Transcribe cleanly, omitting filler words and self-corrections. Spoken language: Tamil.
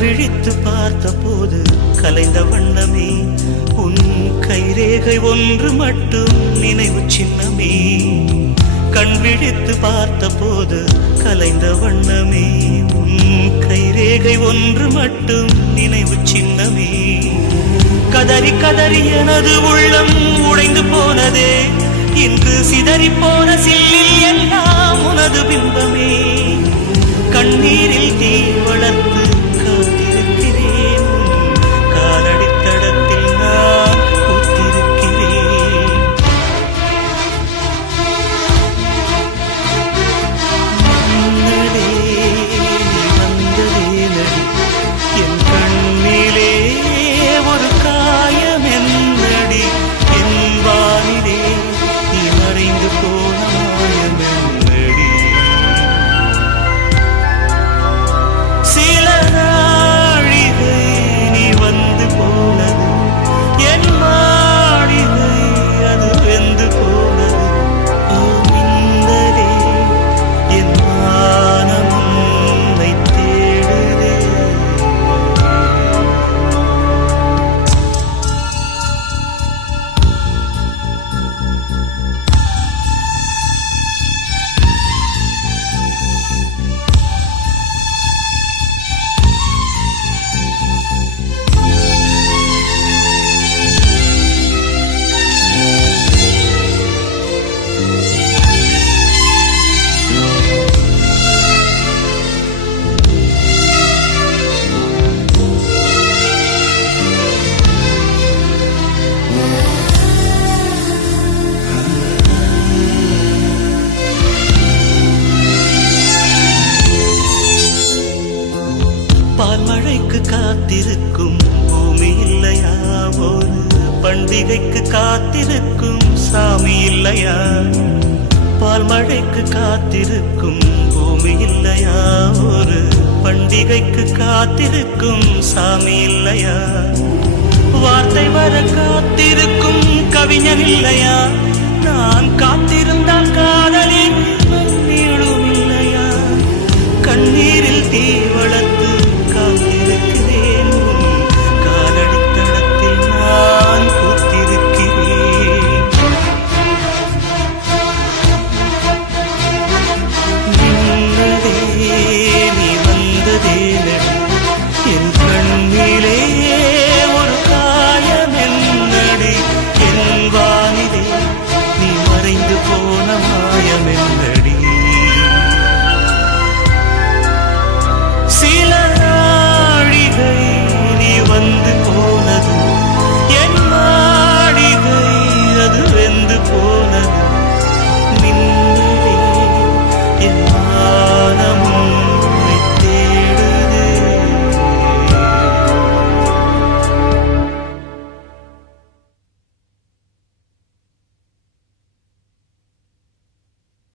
விழித்து பார்த்த போது கலைந்த வண்ணமே உன் கைரேகை ஒன்று மட்டும் நினைவு சின்னமே. கண் விழித்து பார்த்த போது கலைந்த வண்ணமே உன் கைரேகை ஒன்று மட்டும் நினைவு சின்னமே. கதறி கதறி எனது உள்ளம் உடைந்து போனதே, இன்று சிதறி போன சில்லில் எல்லாம் உனது பிம்பமே. கண்ணீரில் தீ வளர்த்து காத்திருக்கிறேன், காலடித்தடத்தில் நான் பூத்திருக்கிறேன். மன்னரே நீ வந்ததே நடி, என் கண்ணிலே ஒரு காயம் என்னடி, என் வானிலே நீ மறைந்து போன மாயம் என்னடி. சில நாழிகை நீ வந்து போனது, என் மாளிகை அது வெந்து போனது. ஓ மின்னலே என் மானம் உன்னை தேடுதே. பால்மழைக்கு காத்திருக்கும் பூமி இல்லையா, ஒரு பண்டிகைக்கு காத்திருக்கும் சாமி இல்லையா. பால்மழைக்கு காத்திருக்கும் பூமி இல்லையா, ஒரு பண்டிகைக்கு காத்திருக்கும் சாமி இல்லையா. வார்த்தை வர காத்திருக்கும் கவிஞன் இல்லையா, நான் காத்திருந்தால் காதலின்